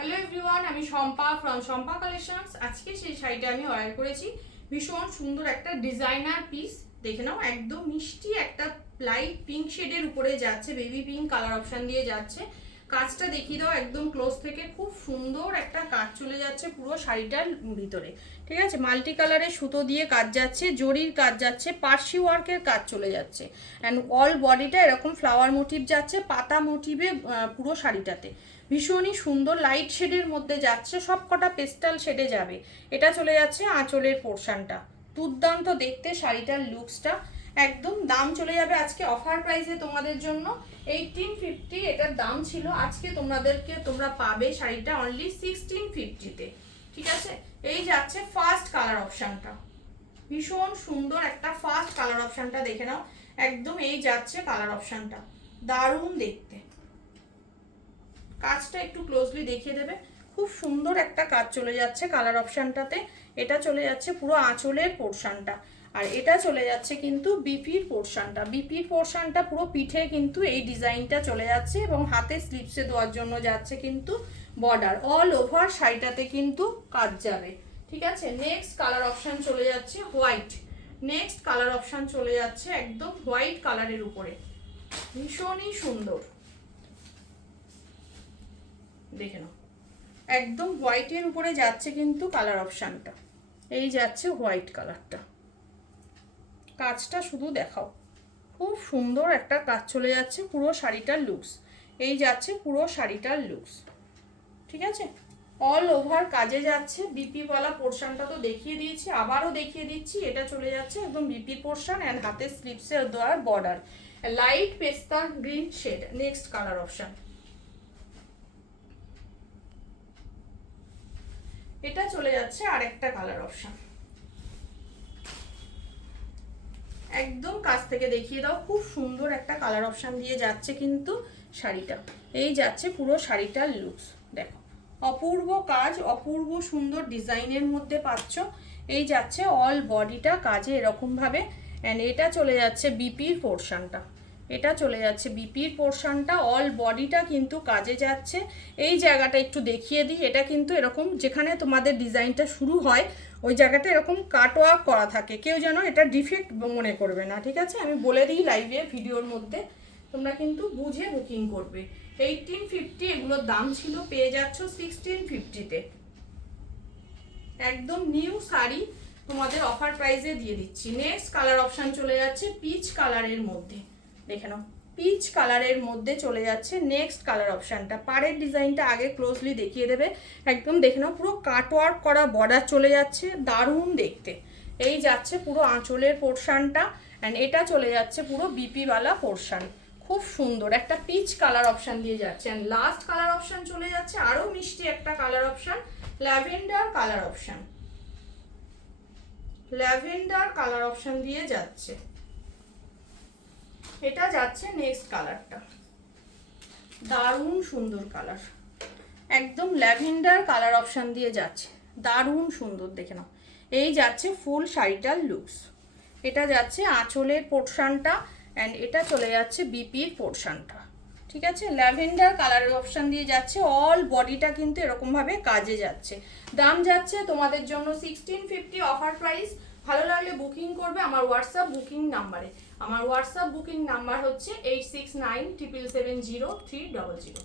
Hello everyone, আমি Shampa from Shampa collections. আজকে সেই শাড়িটা আমি অর্ডার করেছি। ভীষণ সুন্দর একটা ডিজাইনার পিস, দেখে নাও। একদম মিষ্টি একটা লাইট পিঙ্ক শেডের উপরে যাচ্ছে, বেবি পিঙ্ক কালার অপশন দিয়ে যাচ্ছে। কাজটা দেখিয়ে দাও একদম ক্লোজ থেকে। খুব সুন্দর একটা কাজ চলে যাচ্ছে পুরো শাড়িটার ভিতরে, ঠিক আছে। মাল্টি কালারের সুতো দিয়ে কাজ যাচ্ছে, জরির কাজ যাচ্ছে, পার্সি ওয়ার্কের কাজ চলে যাচ্ছে। অ্যান্ড অল বডিটা এরকম ফ্লাওয়ার মোটিভ যাচ্ছে, পাতা মোটিভে পুরো শাড়িটাতে। ভীষণই সুন্দর লাইট শেডের মধ্যে যাচ্ছে, সব কটা পেস্টাল শেডে যাবে। এটা চলে যাচ্ছে আঁচলের পোর্শনটা। দুর্দান্ত দেখতে শাড়িটার লুকসটা। একদম দাম চলে যাবে আজকে অফার প্রাইসে তোমাদের জন্য 1850 এটার দাম ছিল। আজকে তোমরা পাবে শাড়িটা অনলি 1650-তে, ঠিক আছে। এই যাচ্ছে ফার্স্ট কালার অপশনটা, ভীষণ সুন্দর একটা ফার্স্ট কালার অপশনটা দেখে নাও। একদম এই যাচ্ছে কালার অপশনটা, দারুণ দেখতে। কাজটা একটু ক্লোজলি দেখিয়ে দেবে। খুব সুন্দর একটা কাজ চলে যাচ্ছে কালার অপশনটাতে। এটা চলে যাচ্ছে পুরো আঁচলের পোর্শনটা, আর এটা চলে যাচ্ছে কিন্তু বিপির পোর্শনটা। বিপির পোর্শনটা পুরো পিঠে কিন্তু এই ডিজাইনটা চলে যাচ্ছে, এবং হাতে স্লিপসে দেওয়ার জন্য যাচ্ছে কিন্তু বর্ডার। অল ওভার শাড়িটাতে কিন্তু কাজ যাবে, ঠিক আছে। নেক্সট কালার অপশন চলে যাচ্ছে হোয়াইট। নেক্সট কালার অপশন চলে যাচ্ছে একদম হোয়াইট কালারের উপরে, ভীষণই সুন্দর দেখে নাও। একদম হোয়াইটের উপরে যাচ্ছে কিন্তু কালার অপশনটা। এই যাচ্ছে হোয়াইট কালারটা, কাজটা শুধু দেখাও। খুব সুন্দর একটা কাজ চলে যাচ্ছে পুরো শাড়িটার লুকস। এই যাচ্ছে পুরো শাড়িটার লুকস, ঠিক আছে। অল ওভার কাজে যাচ্ছে। বিপিওয়ালা পোর্শনটা তো দেখিয়ে দিয়েছি, আবারও দেখিয়ে দিচ্ছি। এটা চলে যাচ্ছে একদম বিপি পোর্শন অ্যান্ড হাতের স্লিপসের দেওয়ার border, light pista green shade. Next colour option, এটা চলে যাচ্ছে আরেকটা কালার অপশন। একদম কাছ থেকে দেখিয়ে দাও। খুব সুন্দর একটা কালার অপশন দিয়ে যাচ্ছে কিন্তু শাড়িটা। এই যাচ্ছে পুরো শাড়িটার লুকস, দেখো। অপূর্ব কাজ, অপূর্ব সুন্দর ডিজাইনের মধ্যে পাচ্ছ। এই যাচ্ছে অল বডিটা কাজে এরকম ভাবে। অ্যান্ড এটা চলে যাচ্ছে বিপির পোর্শনটা। এটা চলে যাচ্ছে বিপির পোর্শনটা, অল বডিটা কিন্তু কাজে যাচ্ছে। এই জায়গাটা একটু দেখিয়ে দিই। এটা কিন্তু এরকম যেখানে তোমাদের ডিজাইনটা শুরু হয় ওই জায়গাটা এরকম কাটওয়ার্ক করা থাকে, কেউ যেন এটা ডিফেক্ট মনে করবে না, ঠিক আছে। আমি বলে দিই লাইভে ভিডিওর মধ্যে, তোমরা কিন্তু বুঝে বুকিং করবে। 1850 এগুলোর দাম ছিল, পেয়ে যাচ্ছ 1650-তে। একদম নিউ শাড়ি তোমাদের অফার প্রাইসে দিয়ে দিচ্ছি। নেক্সট কালার অপশন চলে যাচ্ছে পিচ কালারের মধ্যে, দেখে নাও। পিচ কালারের মধ্যে চলে যাচ্ছে নেক্সট কালার অপশনটা। পাড়ের ডিজাইনটা আগে ক্লোজলি দেখিয়ে দেবে। একদম দেখে নাও, পুরো কাটওয়ার্ক করা বর্ডার চলে যাচ্ছে, দারুণ দেখতে। এই যাচ্ছে পুরো আঁচলের পোর্শনটা, অ্যান্ড এটা চলে যাচ্ছে পুরো বিপিওয়ালা পোর্শন। খুব সুন্দর একটা পিচ কালার অপশন দিয়ে যাচ্ছে। অ্যান্ড লাস্ট কালার অপশন চলে যাচ্ছে আরও মিষ্টি একটা colour option, lavender colour option. Lavender colour option দিয়ে যাচ্ছে। এটা যাচ্ছে নেক্সট কালারটা, দারুণ সুন্দর কালার। একদম ল্যাভেন্ডার কালার অপশন দিয়ে যাচ্ছে, দারুণ সুন্দর দেখে নাও। এই যাচ্ছে ফুল শাড়িটার লুকস। এটা যাচ্ছে আঁচলের পোর্শনটা, অ্যান্ড এটা চলে যাচ্ছে বিপির পোর্শনটা, ঠিক আছে। ল্যাভেন্ডার কালারের অপশন দিয়ে যাচ্ছে। অল বডিটা কিন্তু এরকমভাবে কাজে যাচ্ছে। দাম যাচ্ছে তোমাদের জন্য 1650 অফার প্রাইস। ভালো লাগলে বুকিং করবে আমার হোয়াটসঅ্যাপ বুকিং নাম্বারে। আমার হোয়াটসঅ্যাপ বুকিং নাম্বার হচ্ছে 8697770300।